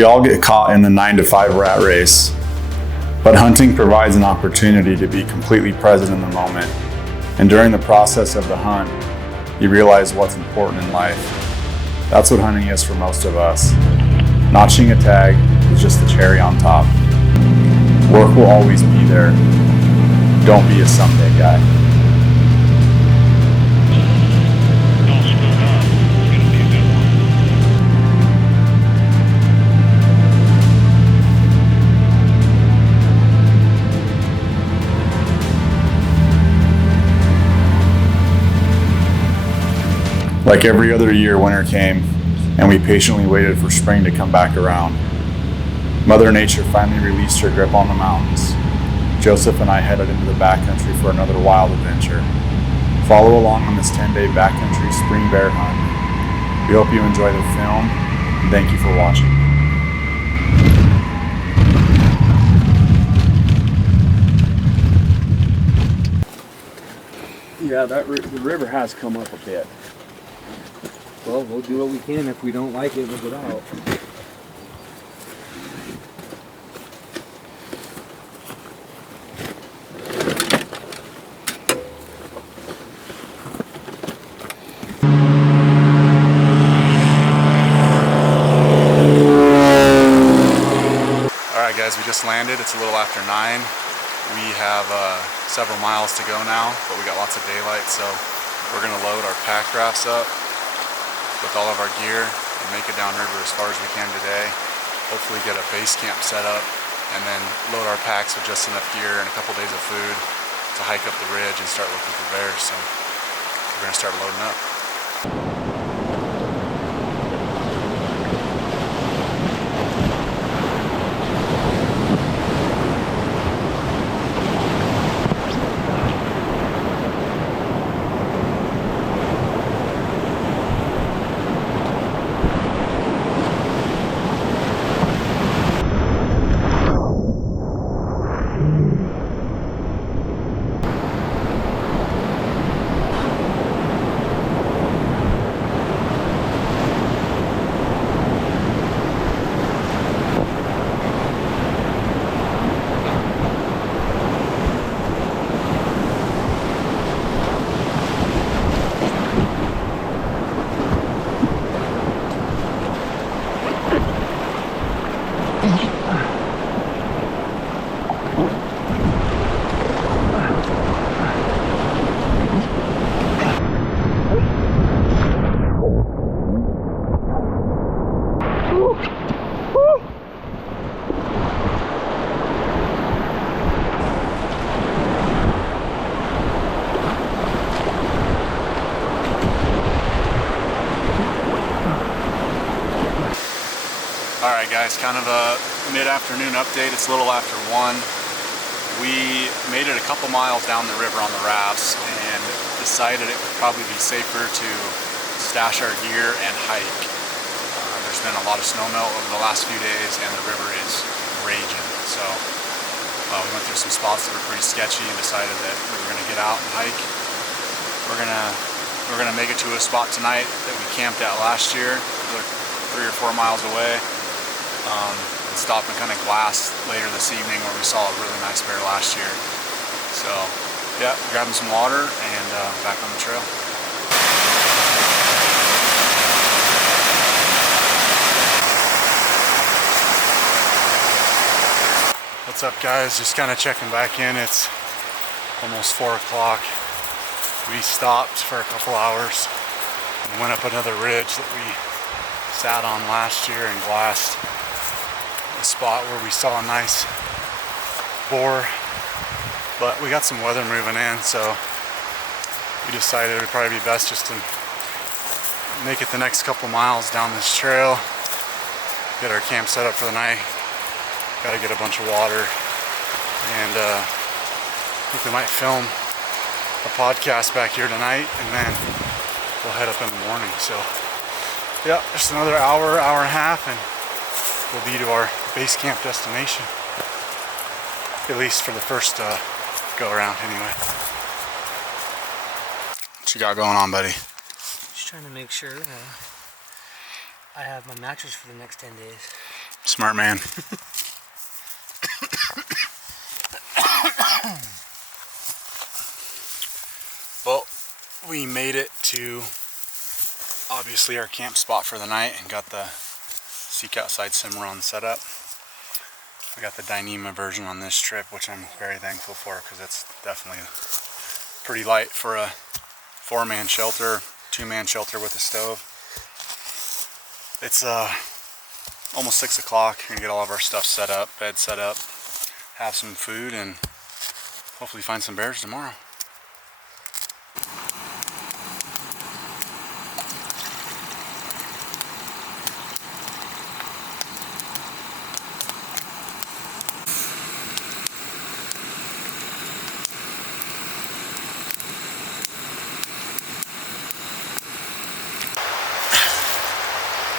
We all get caught in the 9-to-5 rat race, but hunting provides an opportunity to be completely present in the moment. And during the process of the hunt, you realize what's important in life. That's what hunting is for most of us. Notching a tag is just the cherry on top. Work will always be there. Don't be a someday guy. Like every other year, winter came, and we patiently waited for spring to come back around. Mother Nature finally released her grip on the mountains. Joseph and I headed into the backcountry for another wild adventure. Follow along on this 10-day backcountry spring bear hunt. We hope you enjoy the film, and thank you for watching. Yeah, the river has come up a bit. Well, we'll do what we can. If we don't like it, we'll get out. Alright guys, we just landed. It's a little after 9. We have several miles to go now, but we got lots of daylight, so we're going to load our pack rafts up with all of our gear and make it downriver as far as we can today. Hopefully get a base camp set up and then load our packs with just enough gear and a couple days of food to hike up the ridge and start looking for bears. So we're going to start loading up. Alright guys, kind of a mid-afternoon update. It's a little after 1. We made it a couple miles down the river on the rafts and decided it would probably be safer to stash our gear and hike. There's been a lot of snow melt over the last few days and the river is raging. So we went through some spots that were pretty sketchy and decided that we were going to get out and hike. We're gonna make it to a spot tonight that we camped at last year, another 3 or 4 miles away. And stop and kind of glass later this evening where we saw a really nice bear last year. So yeah, grabbing some water and back on the trail. What's up guys, just kind of checking back in. It's almost 4 o'clock. We stopped for a couple hours and went up another ridge that we sat on last year and glassed a spot where we saw a nice boar, but we got some weather moving in, so we decided it would probably be best just to make it the next couple miles down this trail, get our camp set up for the night. Got to get a bunch of water, and I think we might film a podcast back here tonight, and then we'll head up in the morning. So yeah, just another hour and a half, and we'll be to our base camp destination, at least for the first go around anyway. What you got going on, buddy? Just trying to make sure I have my mattress for the next 10 days. Smart man. Well, we made it to obviously our camp spot for the night and got the Seek Outside Cimarron set up. I got the Dyneema version on this trip, which I'm very thankful for because it's definitely pretty light for a 4-man shelter, 2-man shelter with a stove. It's almost 6 o'clock. We're gonna get all of our stuff set up, bed set up, have some food, and hopefully find some bears tomorrow.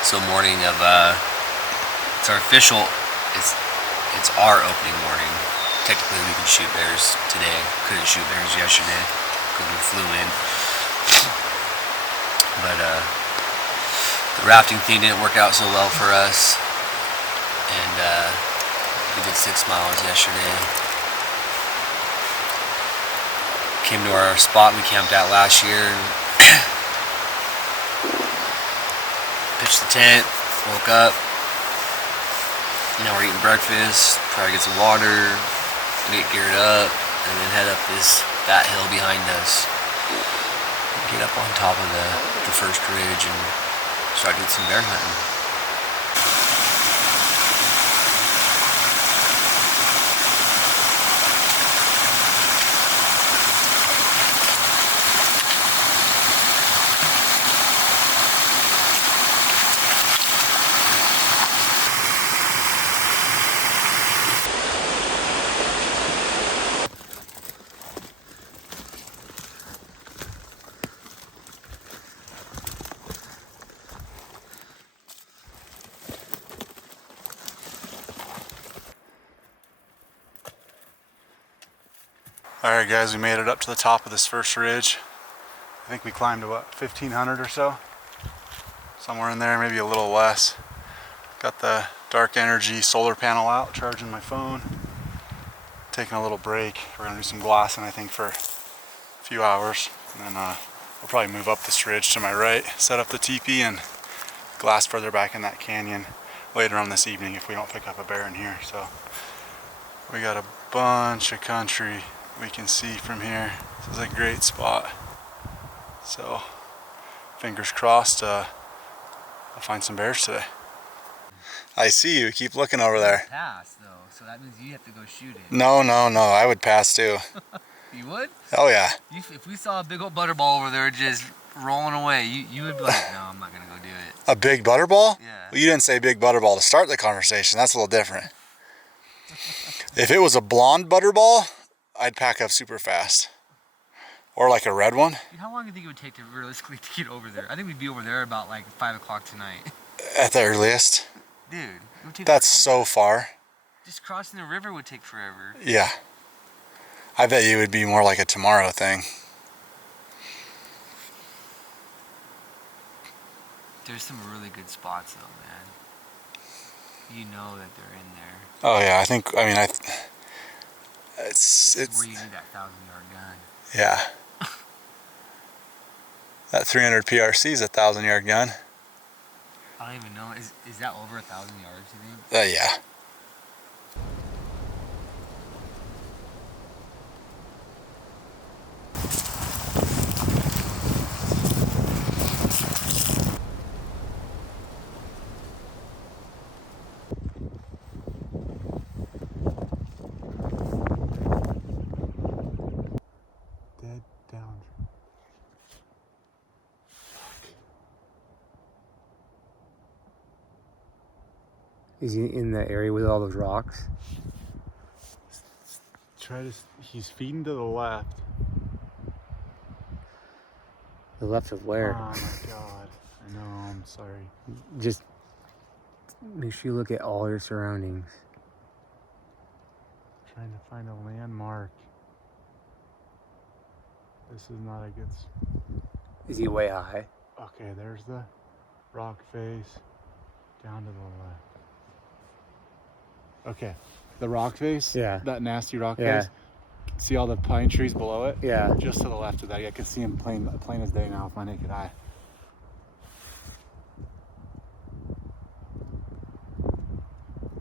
So morning of it's our official. It's our opening morning. Technically, we can shoot bears today. Couldn't shoot bears yesterday because we flew in. But the rafting thing didn't work out so well for us, and we did 6 miles yesterday. Came to our spot we camped out last year. And pitched the tent, woke up. Now we're eating breakfast, probably get some water, get geared up, and then head up that hill behind us. Get up on top of the first ridge and start doing some bear hunting. Alright guys, we made it up to the top of this first ridge. I think we climbed to what, 1,500 or so? Somewhere in there, maybe a little less. Got the Dark Energy solar panel out, charging my phone. Taking a little break. We're gonna do some glassing, I think, for a few hours. And then we'll probably move up this ridge to my right, set up the teepee, and glass further back in that canyon later on this evening if we don't pick up a bear in here. So we got a bunch of country we can see from here. This is a great spot. So fingers crossed I'll find some bears today. I see you. Keep looking over there. Pass though, so that means you have to go shoot it. No, I would pass too. You would? Oh yeah. If we saw a big old butterball over there just rolling away, you would be like, no, I'm not gonna go do it. A big butterball? Yeah. Well, you didn't say big butterball to start the conversation. That's a little different. If it was a blonde butterball, I'd pack up super fast. Or like a red one. Dude, how long do you think it would take to realistically to get over there? I think we'd be over there about like 5 o'clock tonight. At the earliest. Dude, it would take That's so far. Just crossing the river would take forever. Yeah. I bet you it would be more like a tomorrow thing. There's some really good spots though, man. You know that they're in there. Oh yeah, This it's is where you need that 1,000-yard gun. yeah. That 300 PRC is a 1,000-yard gun. I don't even know. Is that over 1,000 yards, you think? Yeah. Dead down. Is he in the area with all those rocks? He's feeding to the left. The left of where? Oh my god. I know, I'm sorry. Just make sure you look at all your surroundings. Trying to find a landmark. This is not a good... Is he way high? Okay, there's the rock face. Down to the left. Okay. The rock face? Yeah. That nasty rock Yeah. face? See all the pine trees below it? Yeah. Just to the left of that. I can see him plain as day now with my naked eye.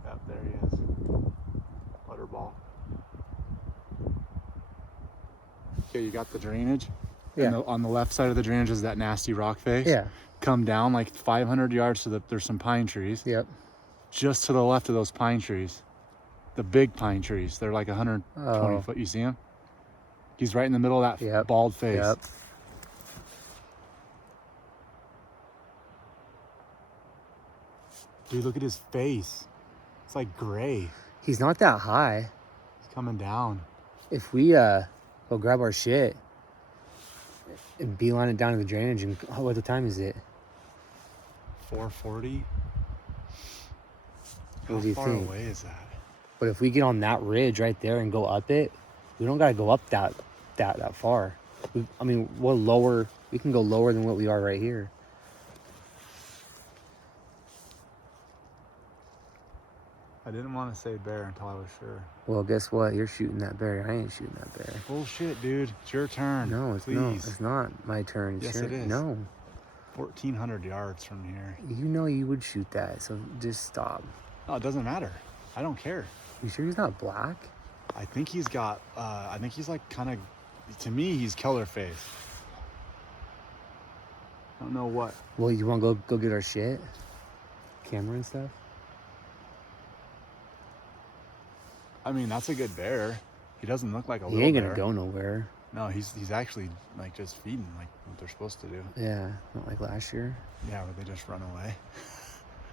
Yep, there he is. Butterball. Okay, you got the drainage? Yeah. And on the left side of the drainage is that nasty rock face? Yeah. Come down like 500 yards so that there's some pine trees. Yep. Just to the left of those pine trees. The big pine trees. They're like 120 foot. You see him? He's right in the middle of that bald face. Yep. Dude, look at his face. It's like gray. He's not that high. He's coming down. If we go grab our shit and beeline it down to the drainage, and what the time is it? 4:40. What do you How far think? away is that? But if we get on that ridge right there and go up it, we don't gotta go up that far. We're lower. We can go lower than what we are right here. I didn't want to say bear until I was sure. Well, guess what? You're shooting that bear. I ain't shooting that bear. Bullshit, dude. It's your turn. No, it's Please. not. It's not my turn. Yes, Sure. it is. No. 1,400 yards from here. You know you would shoot that, so just stop. No, it doesn't matter. I don't care. You sure he's not black? I think he's got, I think he's like kind of, to me, he's color face. I don't know what. Well, you want to go get our shit? Camera and stuff? I mean, that's a good bear. He doesn't look like a He little ain't bear. gonna go nowhere. No, he's actually like just feeding like what they're supposed to do. Yeah, not like last year. Yeah, where they just run away.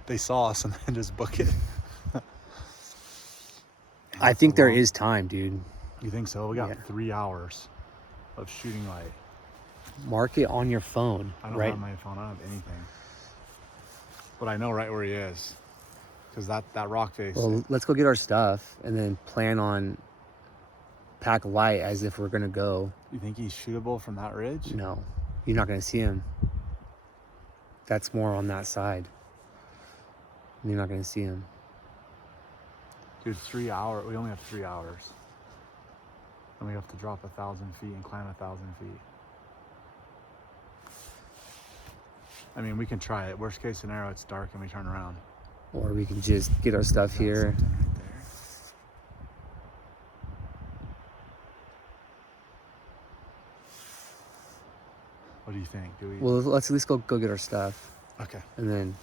They saw us and then just book it. I think there is time, dude. You think so? We got Yeah. 3 hours of shooting light. Mark it on your phone, I don't right? have my phone. I don't have anything. But I know right where he is. Because that rock face. Well, let's go get our stuff and then plan on pack light as if we're gonna go. You think he's shootable from that ridge? No, you're not gonna see him. That's more on that side. You're not gonna see him. Dude, 3 hours. We only have 3 hours. And we have to drop 1,000 feet and climb 1,000 feet. I mean, we can try it. Worst case scenario, it's dark and we turn around. Or we can just get our stuff That's here. something right there. What do you think? Do we? Well, let's at least go get our stuff. Okay. And then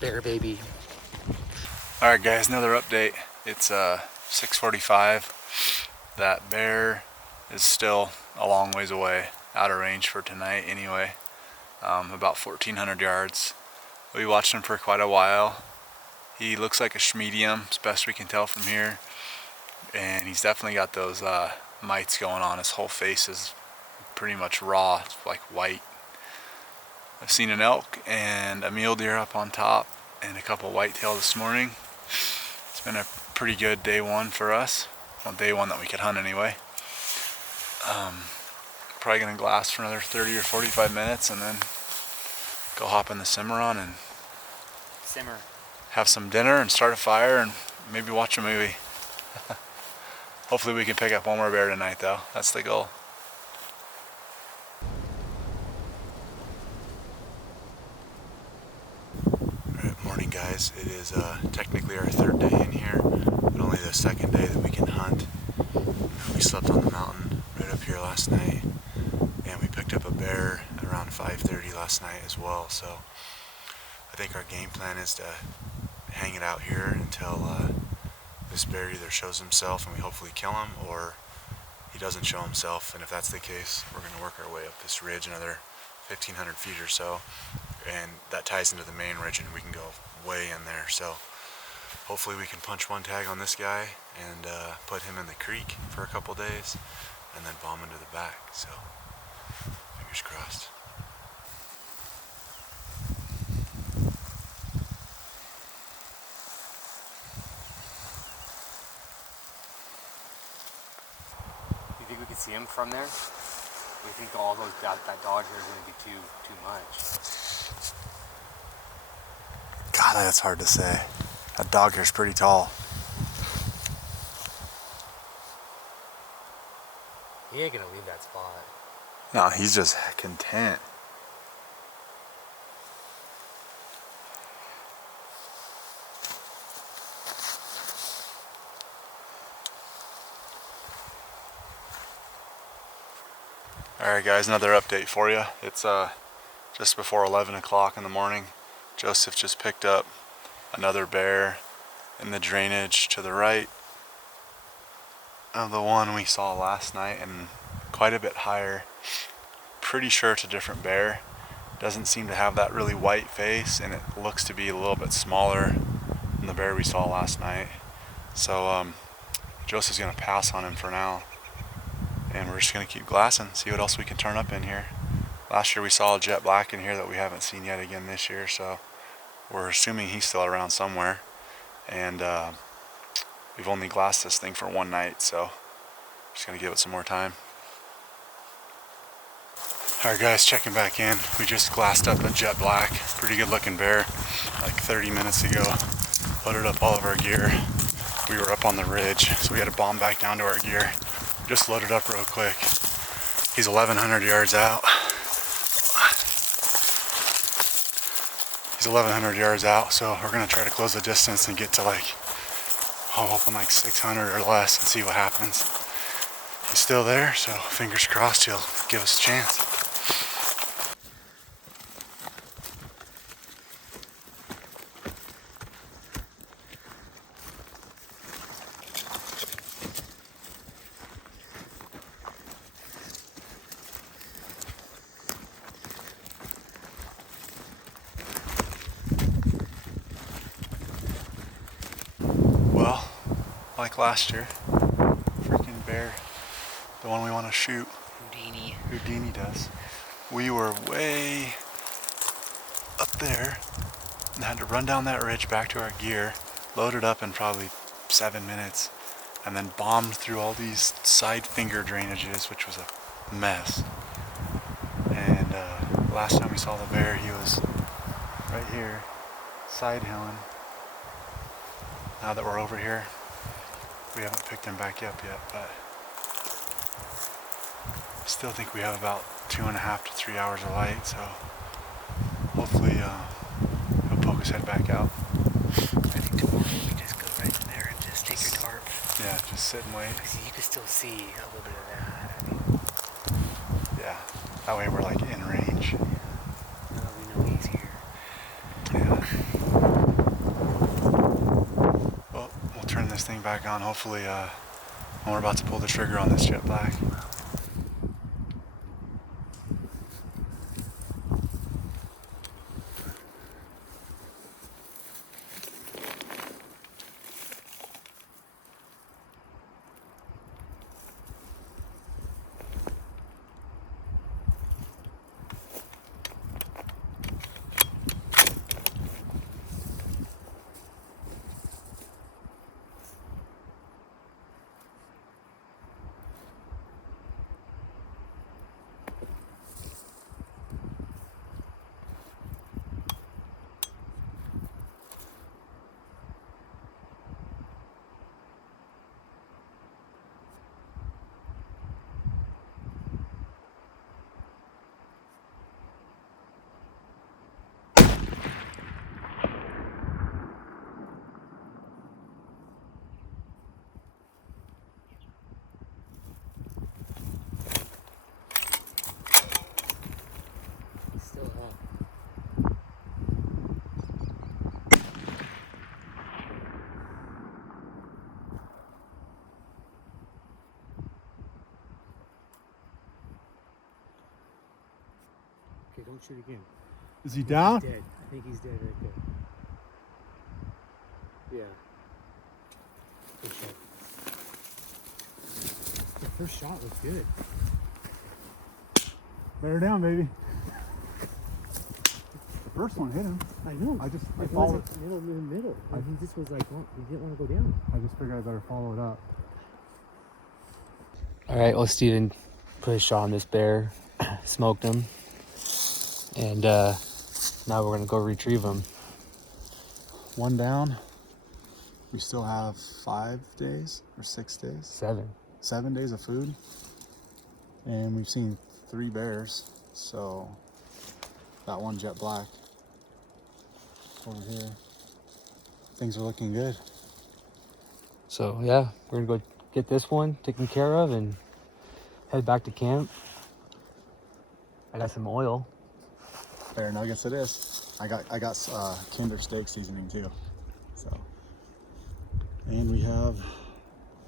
bear baby. All right, guys, another update. It's 6:45. That bear is still a long ways away, out of range for tonight anyway. About 1,400 yards. We watched him for quite a while. He looks like a medium, as best we can tell from here. And he's definitely got those mites going on. His whole face is pretty much raw, it's like white. I've seen an elk and a mule deer up on top and a couple whitetail this morning. It's been a pretty good day one for us. Well, day one that we could hunt anyway. Probably gonna glass for another 30 or 45 minutes and then go hop in the Cimarron and have some dinner and start a fire and maybe watch a movie. Hopefully we can pick up one more bear tonight though. That's the goal. Alright, morning guys. It is technically our third day in here, but only the second day that we can hunt. We slept on the mountain right up here last night, and we picked up a bear at around 5:30 last night as well. So I think our game plan is to hang it out here until this bear either shows himself and we hopefully kill him, or he doesn't show himself. And if that's the case, we're going to work our way up this ridge another 1,500 feet or so, and that ties into the main ridge and we can go way in there. So hopefully we can punch one tag on this guy and put him in the creek for a couple days and then bomb into the back. So fingers crossed. see him from there. We think all those that dog here is going to be too much. God, that's hard to say. That dog here's pretty tall. He ain't gonna leave that spot. No, he's just content. Alright guys, another update for you. It's just before 11 o'clock in the morning. Joseph just picked up another bear in the drainage to the right of the one we saw last night, and quite a bit higher. Pretty sure it's a different bear. Doesn't seem to have that really white face, and it looks to be a little bit smaller than the bear we saw last night. So Joseph's gonna pass on him for now, and we're just gonna keep glassing, see what else we can turn up in here. Last year we saw a jet black in here that we haven't seen yet again this year, so we're assuming he's still around somewhere. And we've only glassed this thing for one night, so just gonna give it some more time. Alright guys, checking back in. We just glassed up a jet black, pretty good looking bear, like 30 minutes ago. Loaded up all of our gear. We were up on the ridge, so we had to bomb back down to our gear. Just loaded up real quick. He's 1,100 yards out. He's 1,100 yards out, so we're gonna try to close the distance and get to like, I'm hoping like 600 or less and see what happens. He's still there, so fingers crossed he'll give us a chance. Well, like last year, freaking bear, the one we want to shoot, Houdini does. We were way up there and had to run down that ridge back to our gear, loaded up in probably 7 minutes, and then bombed through all these side finger drainages, which was a mess. And last time we saw the bear, he was right here, side hilling. Now that we're over here, we haven't picked him back up yet, but still think we have about 2.5 to 3 hours of light, so hopefully he'll poke his head back out. I think tomorrow we just go right in there and just take your tarp. Yeah, just sit and wait. Because you can still see a little bit of that. I mean, yeah, that way we're like in range. we know he's here. Yeah. Well, we'll turn this thing back on hopefully when we're about to pull the trigger on this jet black. Okay, don't shoot again. Is he down? He's dead. I think he's dead right there. Yeah. Good shot. The first shot was good. Bear down, baby. The first one hit him. I know. I It followed. wasn't middle. And he just was like, he didn't want to go down. I just figured I better follow it up. All right, well, Steven put a shot on this bear, smoked him, and now we're gonna go retrieve him. One down. We still have 5 days or 6 days? 7. 7 days of food. And we've seen 3 bears. So that one jet black over here. Things are looking good. So yeah, we're gonna go get this one taken care of and head back to camp. I got some oil. Bear nuggets it is. I got Kinder steak seasoning too. So, and we have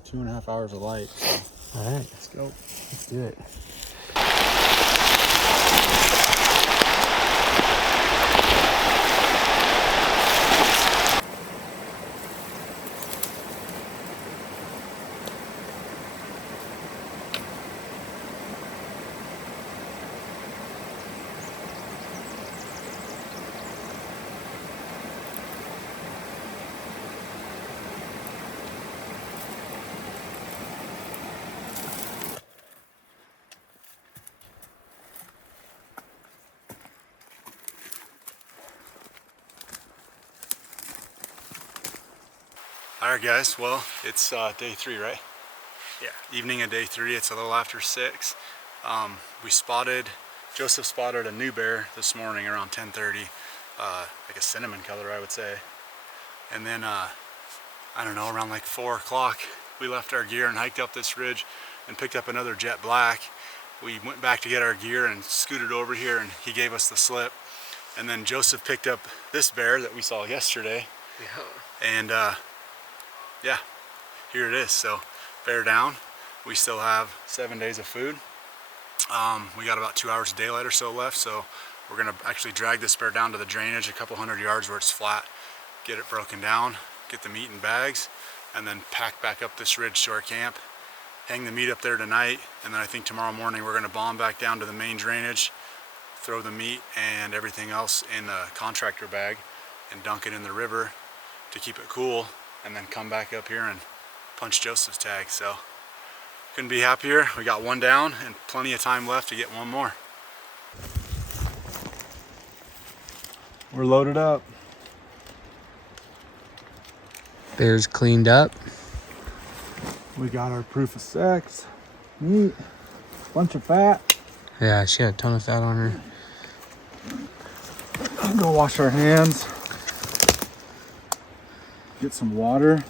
2.5 hours of light. So All right, let's go. let's do it. All right, guys. Well, it's day 3, right? Yeah. Evening of day 3. It's a little after 6. Joseph spotted a new bear this morning around 10:30, like a cinnamon color, I would say. And then, I don't know, around like 4 o'clock, we left our gear and hiked up this ridge and picked up another jet black. We went back to get our gear and scooted over here, and he gave us the slip. And then Joseph picked up this bear that we saw yesterday. Yeah. And yeah, here it is. So bear down. We still have 7 days of food. We got about 2 hours of daylight or so left, so we're gonna actually drag this bear down to the drainage a couple hundred yards where it's flat, get it broken down, get the meat in bags, and then pack back up this ridge to our camp, hang the meat up there tonight, and then I think tomorrow morning we're gonna bomb back down to the main drainage, throw the meat and everything else in a contractor bag and dunk it in the river to keep it cool, and then come back up here and punch Joseph's tag. So couldn't be happier. We got one down and plenty of time left to get one more. We're loaded up. Bear's cleaned up. We got our proof of sex, meat, bunch of fat. Yeah, she had a ton of fat on her. Go wash our hands, get some water,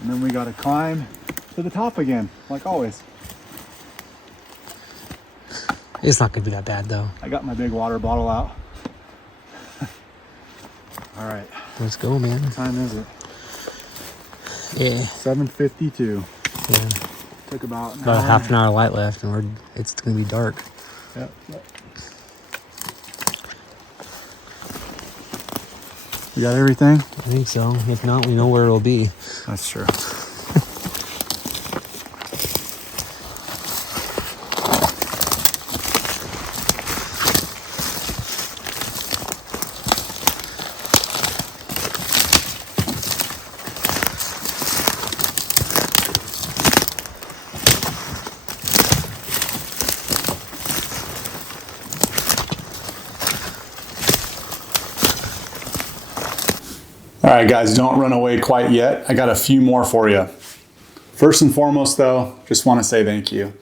and then we gotta climb to the top again, like always. It's not gonna be that bad though. I got my big water bottle out. All right, Let's go, man. what time is it? Yeah. 7:52. Yeah. Took about an About hour. half an hour light left, and it's gonna be dark. Yep. You got everything? I think so. If not, we know where it'll be. That's true. All right, guys, don't run away quite yet. I got a few more for you. First and foremost, though, just want to say thank you.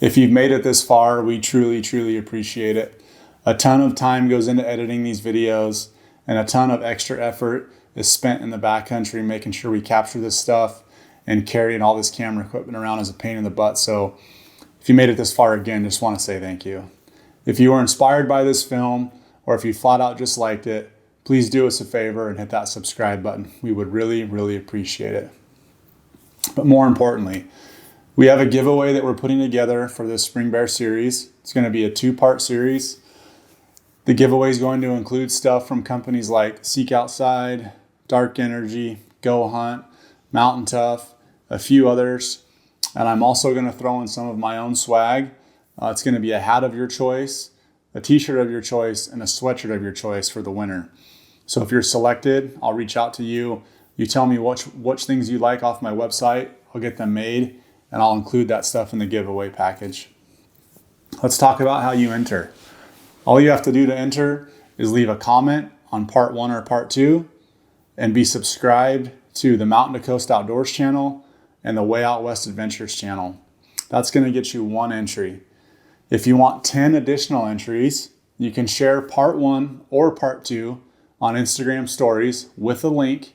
If you've made it this far, we truly, truly appreciate it. A ton of time goes into editing these videos, and a ton of extra effort is spent in the backcountry making sure we capture this stuff, and carrying all this camera equipment around is a pain in the butt. So if you made it this far, again, just want to say thank you. If you were inspired by this film, or if you flat out just liked it, please do us a favor and hit that subscribe button. We would really, really appreciate it. But more importantly, we have a giveaway that we're putting together for this Spring Bear series. It's going to be a 2-part series. The giveaway is going to include stuff from companies like Seek Outside, Dark Energy, Go Hunt, Mountain Tough, a few others. And I'm also going to throw in some of my own swag. It's going to be a hat of your choice, a t-shirt of your choice, and a sweatshirt of your choice for the winner. So if you're selected, I'll reach out to you. You tell me which things you like off my website. I'll get them made, and I'll include that stuff in the giveaway package. Let's talk about how you enter. All you have to do to enter is leave a comment on part 1 or part 2 and be subscribed to the Mountain to Coast Outdoors channel and the Way Out West Adventures channel. That's going to get you 1 entry. If you want 10 additional entries, you can share part 1 or part 2 on Instagram stories with a link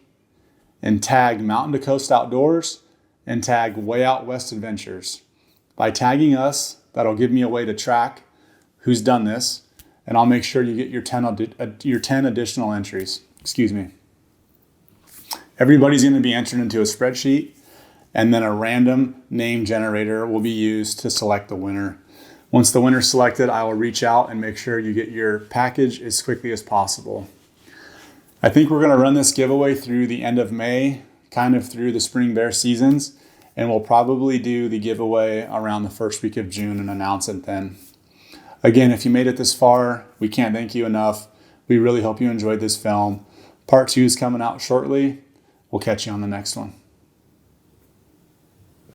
and tag Mountain to Coast Outdoors and tag Way Out West Adventures. By tagging us, that'll give me a way to track who's done this, and I'll make sure you get your 10 additional entries. Excuse me. Everybody's going to be entered into a spreadsheet, and then a random name generator will be used to select the winner. Once the winner's selected, I will reach out and make sure you get your package as quickly as possible. I think we're going to run this giveaway through the end of May, kind of through the spring bear seasons, and we'll probably do the giveaway around the first week of June and announce it then. Again, if you made it this far, we can't thank you enough. We really hope you enjoyed this film. Part 2 is coming out shortly. We'll catch you on the next one.